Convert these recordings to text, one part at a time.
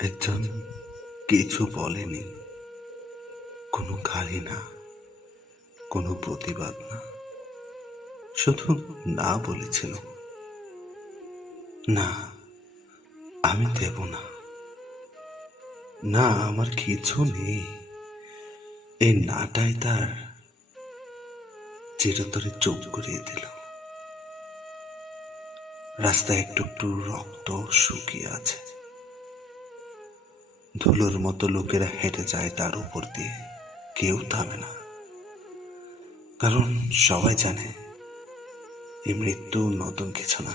একজন কিছু বলেনি। কোনো গালি না, কোনো প্রতিবাদ না। শুধু না বলেছিল। না, আমি দেব না। না, আমার কিছু নেই। এই নাটাই তার চিরতরে চোখ করিয়ে দিল। রাস্তায় একটু একটু রক্ত শুকিয়ে আছে। ধুলোর মতো লোকেরা হেঁটে যায় তার উপর দিয়ে। কেউ থামে না। কারণ সবাই জানে এই মৃত্যু নতুন কিছু না।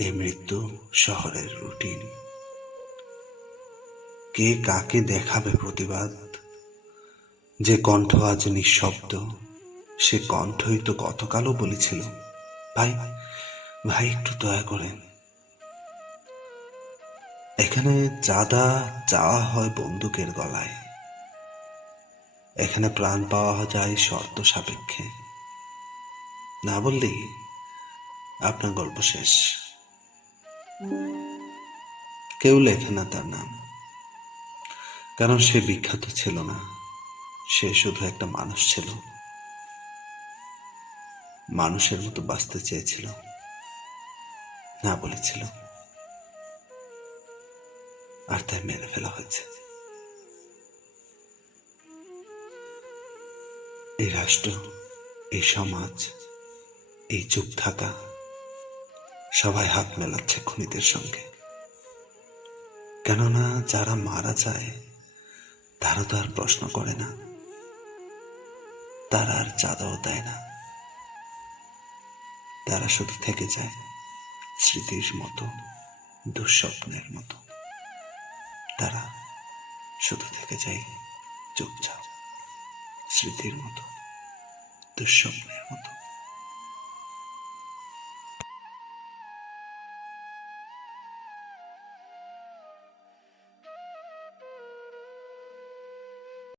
এই মৃত্যু শহরের রুটিন। কে কাকে দেখাবে প্রতিবাদ? যে কণ্ঠ আজ নিঃশব্দ, সে কণ্ঠই তো গতকালও বলেছিল। ভাই ভাই, একটু দয়া করেন। এখানে চাঁদা চাওয়া হয় বন্দুকের গলায়। এখানে প্রাণ পাওয়া যায় শর্ত সাপেক্ষে। না বললেই আপনার গল্প শেষ। কেউ লেখে না তার নাম। কারণ সে বিখ্যাত ছিল না। সে শুধু একটা মানুষ ছিল। মানুষের মতো বাঁচতে চেয়েছিল। না বলেছিল। আর তাই মেরে ফেলা হয়েছে। এই রাষ্ট্র, এই সমাজ, এই চুপ থাকা, সবাই হাত মেলাচ্ছে খুনিদের সঙ্গে। কেননা যারা মারা যায়, তারা তো আর প্রশ্ন করে না। তারা আর চাঁদাও দেয় না। তারা শুধু থেকে যায় স্মৃতির মতো, দুঃস্বপ্নের মতো। তারা শুধু থেকে যায় চুপচাপ স্মৃতির মতো দুঃস্বপ্নের মতো।